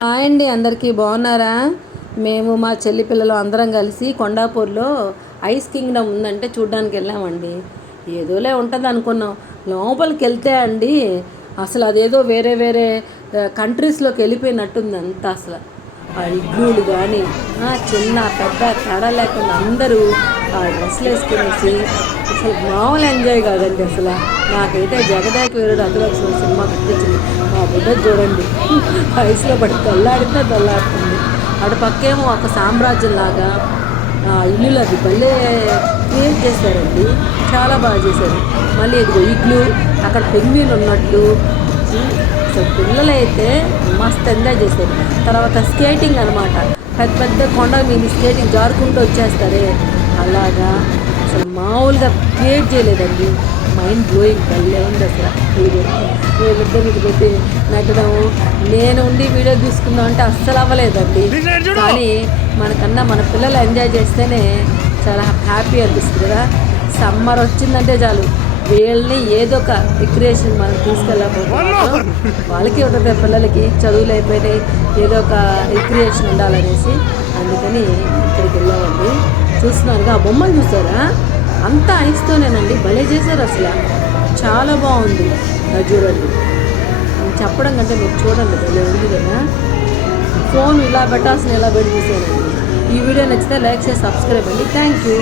Hi అండి అందరికీ బాగున్నారా? మేము మా చెల్లి పిల్లలు అందరం కలిసి కొండాపూర్లో ఐస్ కింగ్డమ్ ఉందంటే చూడ్డానికి వెళ్ళామండి. ఏదోలే ఉంటుంది అనుకున్నాం. లోపలికి వెళ్తే అండి అసలు అదేదో వేరే వేరే కంట్రీస్లోకి వెళ్ళిపోయినట్టుంది అంతా అసలు. ఆ ఇడ్లీలు కానీ చిన్న పెద్ద తేడా లేకుండా అందరూ ఆ డ్రెస్సులు వేసుకునేసి అసలు మామూలు ఎంజాయ్ కాదండి అసలు. నాకైతే జగదేక వీరుడు అఖిలక్షణ సినిమా గుర్తొచ్చింది. మా బిడ్డ చూడండి. వయసులో పడి తల్లాడితే తల్లాడుతుంది. అటు పక్కేమో ఒక సామ్రాజ్యం లాగా ఆ ఇల్లులు అది భలే క్రియేట్ చేశారండి. చాలా బాగా చేశారు. మళ్ళీ ఇదిగో ఇగ్లు అక్కడ పెంగ్వీన్ ఉన్నట్టు అసలు పిల్లలైతే మస్తు ఎంజాయ్ చేశారు తర్వాత స్కేటింగ్ అనమాట పెద్ద పెద్ద కొండ మీద స్కేటింగ్ జారుకుంటూ వచ్చేస్తారే. అలాగా అసలు మామూలుగా క్రియేట్ చేయలేదండి. మైండ్ బ్లోయింగ్ భలే ఉంది అసలు. వీడియో. వీళ్ళిద్దరికి పెట్టి నగ్గడం నేను ఉండి వీడియో తీసుకుందాం అంటే అస్సలు అవ్వలేదండి. కానీ మనకన్నా మన పిల్లలు ఎంజాయ్ చేస్తేనే చాలా హ్యాపీ అనిపిస్తుంది కదా. సమ్మర్ వచ్చిందంటే చాలు. వీళ్ళని ఏదో ఒక రిక్రియేషన్ మనం తీసుకెళ్ళకపోతే వాళ్ళకి ఉంటుంది పిల్లలకి చదువులు అయిపోయినాయి ఏదో ఒక రిక్రియేషన్ ఉండాలనేసి అందుకని ఇక్కడికి వెళ్ళామండి. చూస్తున్నారుగా ఆ బొమ్మలు చూసారా? అంతా ఐస్తోనేనండి భలే చేశారు అసలు. చాలా బాగుంది. చూడండి. చెప్పడం కంటే మీరు చూడండి భలే ఉంది కదా. ఫోన్ ఇలా పెట్టాల్సిన ఇలా పెట్టి చూసానండి ఈ వీడియో నచ్చితే లైక్ చేసి సబ్స్క్రైబ్ అండి. Thank you.